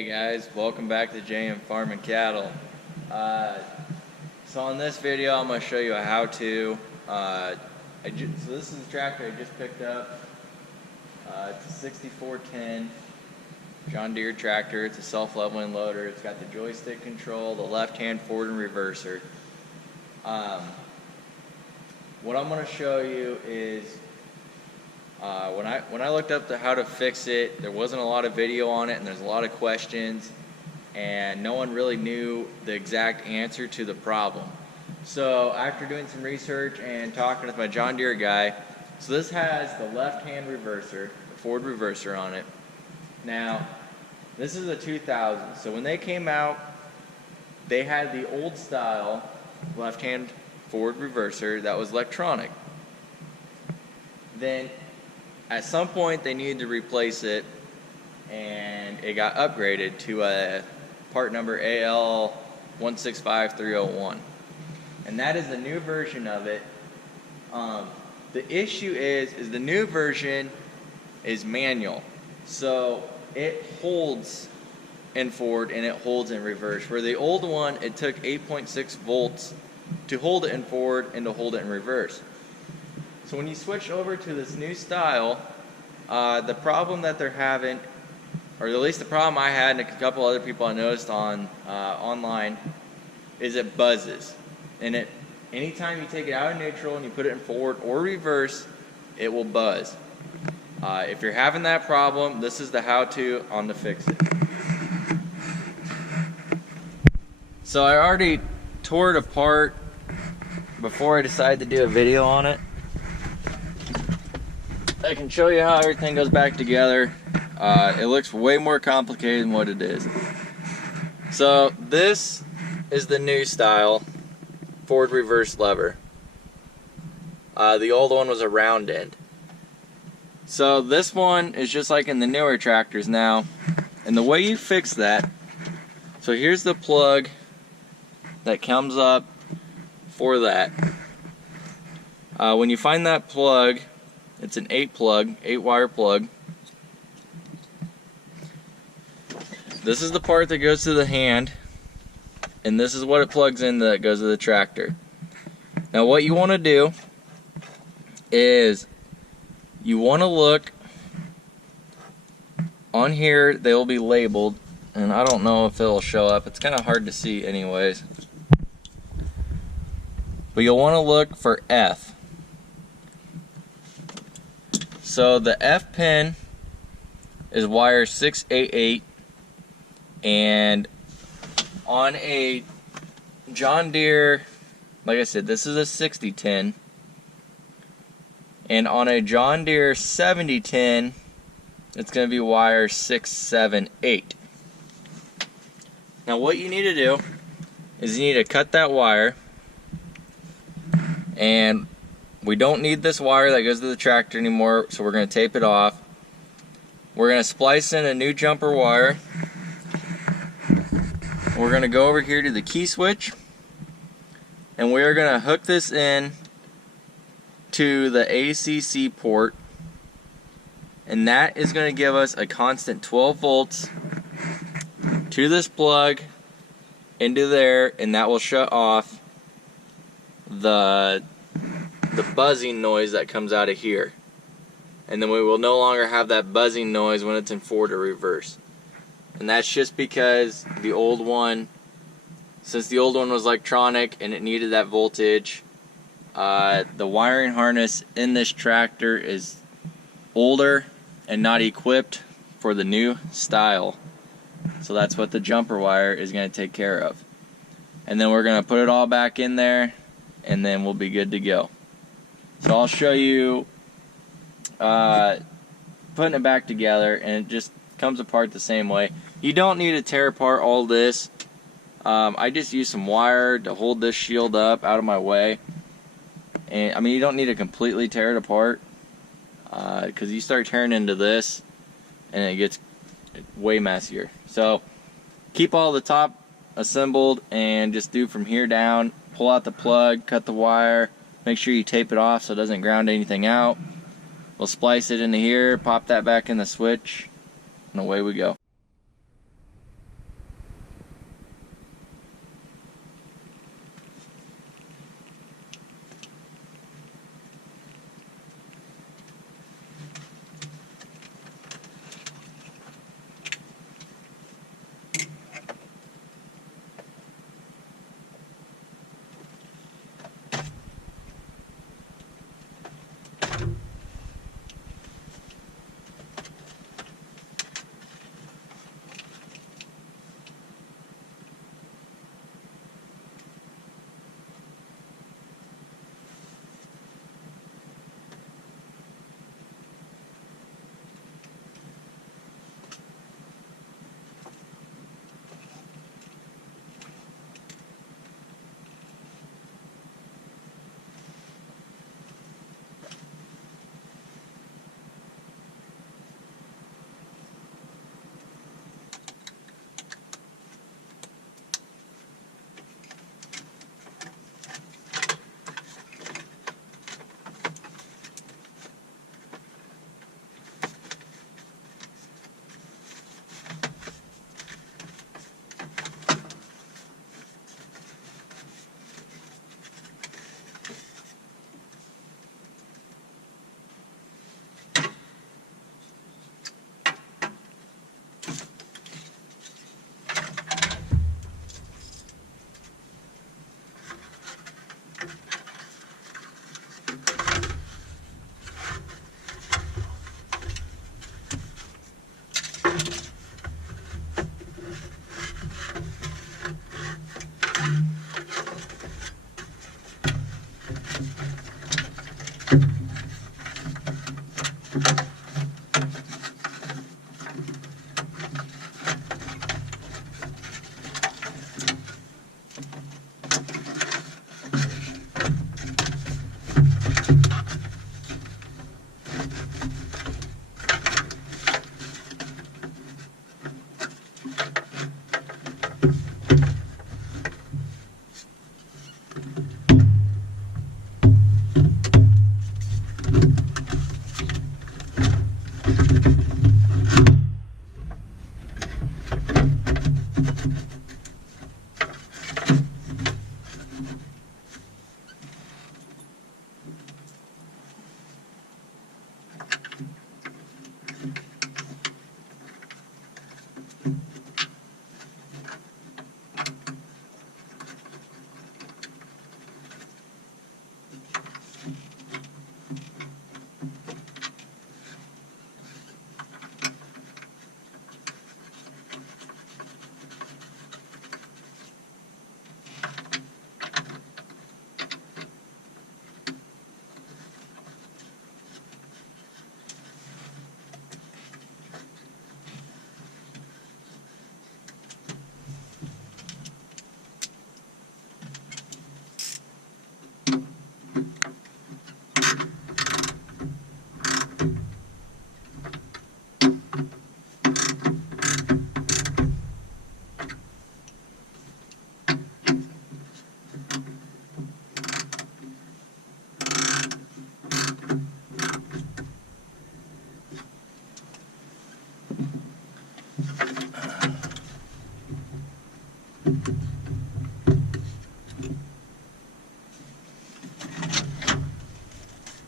Hey guys, welcome back to JM Farm and Cattle. So on this video I'm going to show you a how-to. So this is the tractor I just picked up. It's a 6410 John Deere tractor. It's a self-leveling loader. It's got the joystick control, the left-hand forward and reverser. What I'm going to show you is when I looked up how to fix it, there wasn't a lot of video on it, and there's a lot of questions, and no one really knew the exact answer to the problem. So after doing some research and talking with my John Deere guy, so this has the left-hand reverser, the forward reverser on it. Now, this is a 2000, so when they came out, they had the old style left-hand forward reverser that was electronic. Then at some point they needed to replace it, and it got upgraded to a part number AL165301, and that is the new version of it. The issue is the new version is manual, so it holds in forward and it holds in reverse, where the old one, it took 8.6 volts to hold it in forward and to hold it in reverse. So when you switch over to this new style, the problem that they're having, or at least the problem I had and a couple other people I noticed on online, is it buzzes. And anytime you take it out of neutral and you put it in forward or reverse, it will buzz. If you're having that problem, this is the how-to on to fix it. So I already tore it apart before I decided to do a video on it. I can show you how everything goes back together. It looks way more complicated than what it is. So this is the new style forward reverse lever. The old one was a round end. So this one is just like in the newer tractors now. And the way you fix that, so here's the plug that comes up for that. When you find that plug, it's an 8-wire plug. This is the part that goes to the hand, and this is what it plugs in that goes to the tractor. Now what you want to do is you want to look on here. They will be labeled, and I don't know if it'll show up. It's kind of hard to see anyways. But you'll want to look for F. So the F pin is wire 688, and on a John Deere, like I said, this is a 6010, and on a John Deere 7010, it's going to be wire 678. Now what you need to do is you need to cut that wire, and we don't need this wire that goes to the tractor anymore, so we're going to tape it off. We're going to splice in a new jumper wire. We're going to go over here to the key switch, and we are going to hook this in to the ACC port, and that is going to give us a constant 12 volts to this plug into there, and that will shut off the buzzing noise that comes out of here. And then we will no longer have that buzzing noise when it's in forward or reverse. And that's just because the old one, since the old one was electronic and it needed that voltage, the wiring harness in this tractor is older and not equipped for the new style. So that's what the jumper wire is going to take care of. And then we're going to put it all back in there, and then we'll be good to go. So I'll show you putting it back together, and it just comes apart the same way. You don't need to tear apart all this. I just use some wire to hold this shield up out of my way. And I mean, you don't need to completely tear it apart, because you start tearing into this and it gets way messier. So keep all the top assembled and just do from here down. Pull out the plug, cut the wire, make sure you tape it off so it doesn't ground anything out. We'll splice it into here, pop that back in the switch, and away we go.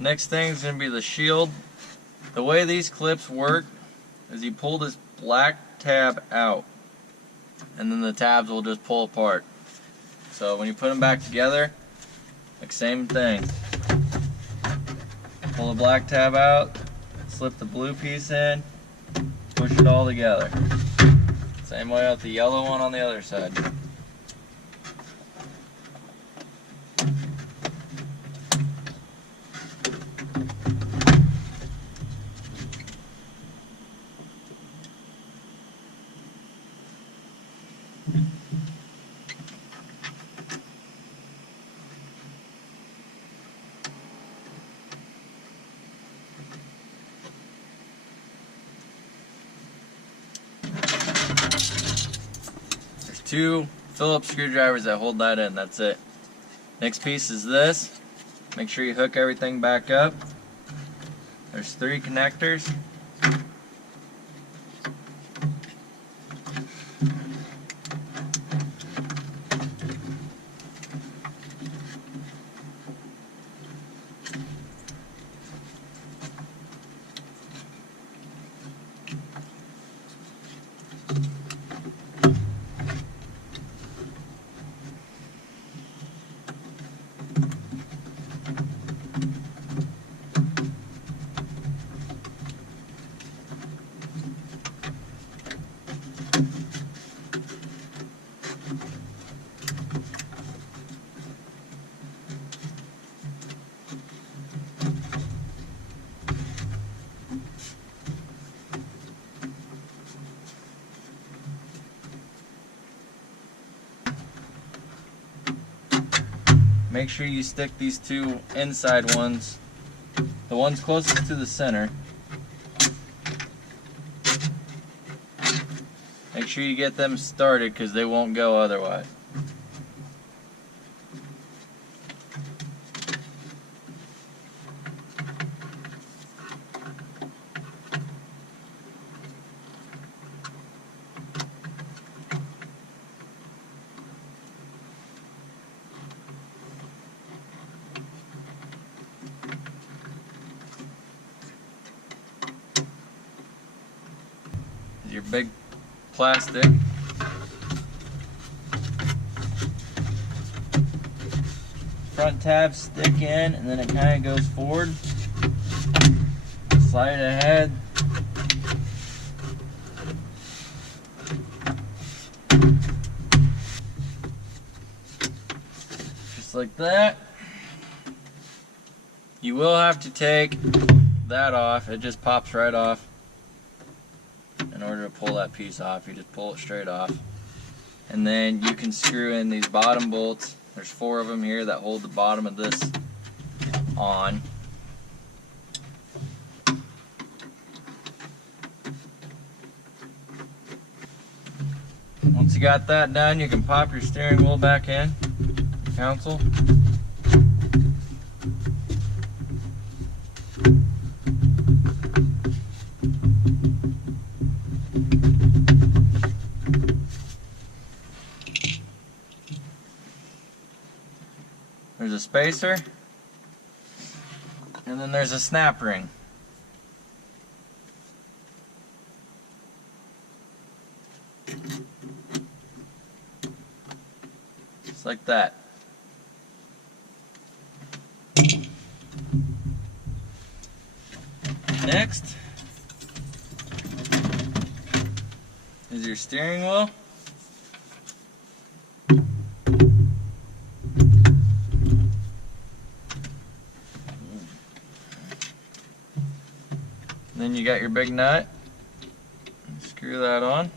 Next thing is going to be the shield. The way these clips work is you pull this black tab out and then the tabs will just pull apart. So when you put them back together, like same thing. Pull the black tab out, slip the blue piece in, push it all together. Same way with the yellow one on the other side. Two Phillips screwdrivers that hold that in, that's it. Next piece is this. Make sure you hook everything back up. There's 3 connectors. Make sure you stick these 2 inside ones, the ones closest to the center. Make sure you get them started because they won't go otherwise. Your big plastic. Front tabs stick in and then it kind of goes forward. Slide it ahead. Just like that. You will have to take that off. It just pops right off. In order to pull that piece off, you just pull it straight off. And then you can screw in these bottom bolts. There's 4 of them here that hold the bottom of this on. Once you got that done, you can pop your steering wheel back in, console. There's a spacer, and then there's a snap ring. Just like that. Next is your steering wheel. Then you got your big nut. Screw that on.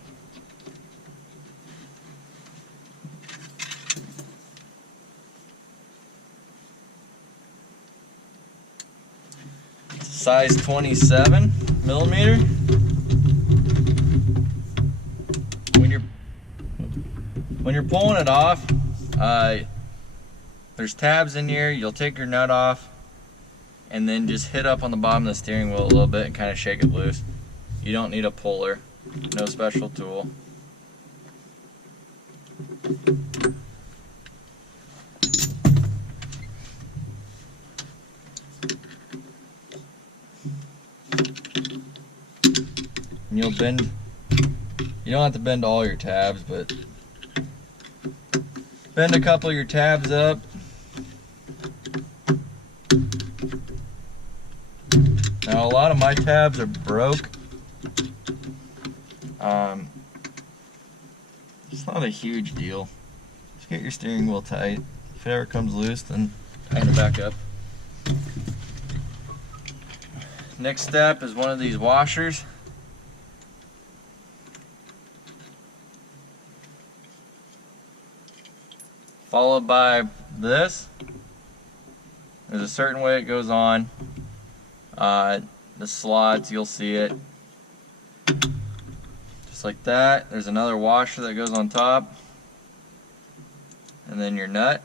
Size 27 millimeter. When you're pulling it off, there's tabs in here. You'll take your nut off and then just hit up on the bottom of the steering wheel a little bit and kind of shake it loose. You don't need a puller, no special tool. And you'll bend, you don't have to bend all your tabs, but bend a couple of your tabs up. Now a lot of my tabs are broke. It's not a huge deal. Just get your steering wheel tight. If it ever comes loose, then tighten it back up. Next step is one of these washers. Followed by this. There's a certain way it goes on. The slots, you'll see it. Just like that. There's another washer that goes on top. And then your nut.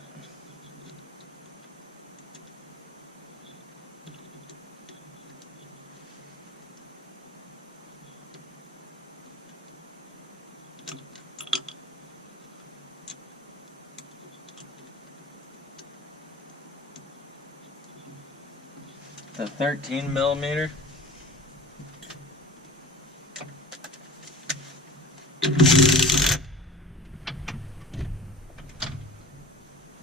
The 13 millimeter.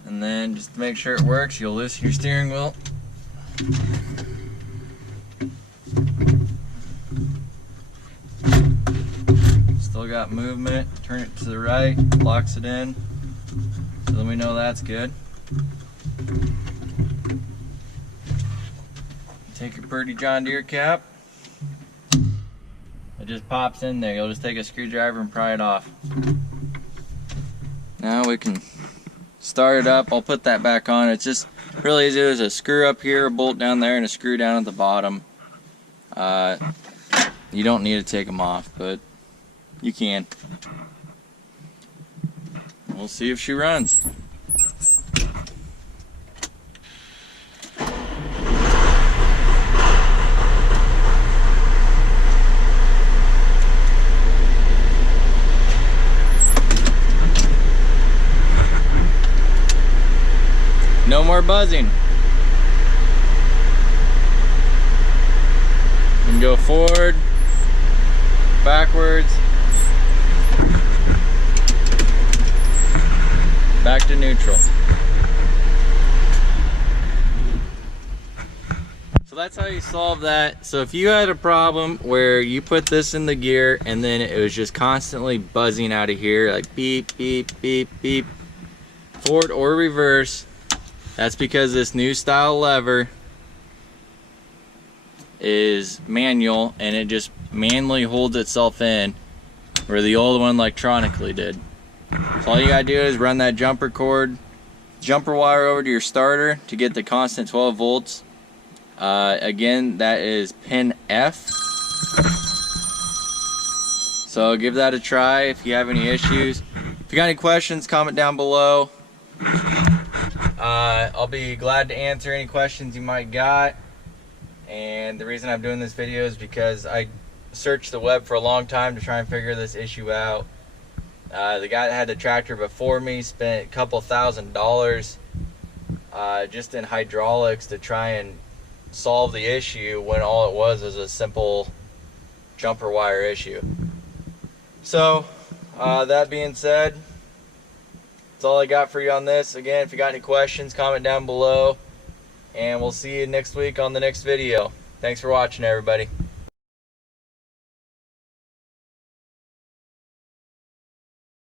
And then just to make sure it works, you'll loosen your steering wheel. Still got movement. Turn it to the right, locks it in. So then we know that's good. Take your pretty John Deere cap. It just pops in there. You'll just take a screwdriver and pry it off. Now we can start it up. I'll put that back on. It's just really easy. There's a screw up here, a bolt down there, and a screw down at the bottom. You don't need to take them off, but you can. We'll see if she runs. No more buzzing. You can go forward, backwards, back to neutral. So that's how you solve that. So if you had a problem where you put this in the gear and then it was just constantly buzzing out of here, like beep, beep, beep, beep, forward or reverse, that's because this new style lever is manual, and it just manually holds itself in, where the old one electronically did. So all you gotta do is run that jumper wire over to your starter to get the constant 12 volts. Again, that is pin F. So give that a try if you have any issues. If you got any questions, comment down below. I'll be glad to answer any questions you might got. And the reason I'm doing this video is because I searched the web for a long time to try and figure this issue out. The guy that had the tractor before me spent a couple $1,000s just in hydraulics to try and solve the issue, when all it was a simple jumper wire issue. So that being said, that's all I got for you on this. Again, if you got any questions, comment down below, and we'll see you next week on the next video. Thanks for watching, everybody.